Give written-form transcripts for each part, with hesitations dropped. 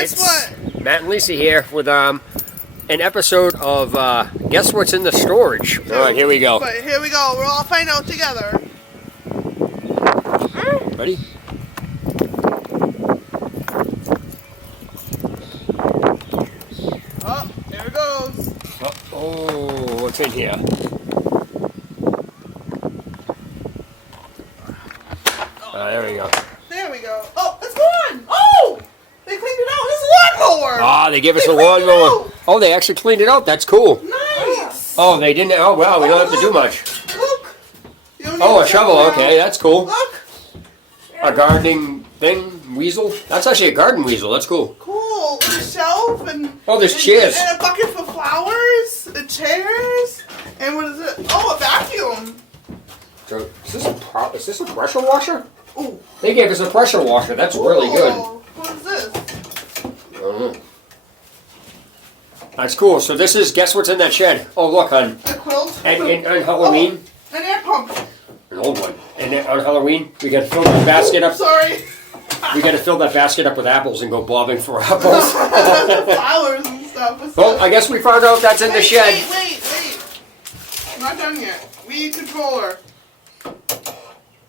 Guess It's what? Matt and Lisa here with an episode of Guess What's in the Storage. All right, here we go. But here we go. We'll all find out together. Ready? Oh, here it goes. Oh, what's in here? There we go. There we go. Oh, it's gone. Oh, they cleaned it out. It's a lawnmower. Ah, they gave us a cleaned it lawnmower. out. Oh, they actually cleaned it out. That's cool. Nice. Oh, they didn't. Oh, wow, we don't have to do much. Look. You don't need Oh, to a shovel. now. Okay, that's cool. Look. A gardening thing, weasel. That's actually a garden weasel. That's cool. Cool. And a shelf and. Oh, there's and, chairs. And a bucket for flowers. The chairs. And what is it? Oh, a vacuum. So, is this a pressure washer? Ooh. They gave us a pressure washer. That's really good. Ooh. What is this? I don't know. That's cool. So this is Guess What's in That Shed. Oh, look, on A quilt. on Halloween, An air pump. an old one. And then on Halloween, we got to fill that basket up. Sorry. We got to fill that basket up with apples and go bobbing for apples. Flowers and stuff. What's Well, this? I guess we found out that's in the shed. Wait. I'm not done yet. Weed controller.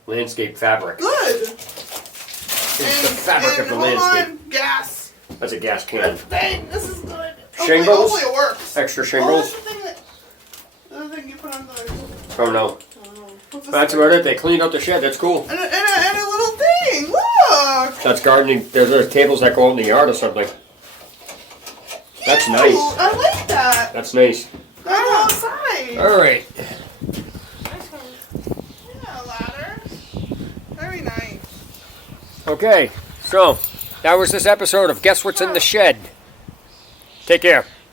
Landscape fabric. Good. It's the fabric of the hold landscape. on. Gas. That's a gas can. Dang, this is good. Shingles? Hopefully it works. Extra Oh, shingles. that's the thing that. The other thing you put on the. Oh no. What's this That's thing? about it. They cleaned out the shed. That's cool. And a little thing. Look. That's gardening. There's tables that go out in the yard or something. That's Ew, nice. I like that. That's nice. Go outside. All right. Yeah, ladder. Very nice. Okay. So that was this episode of Guess What's in the Shed. Take care.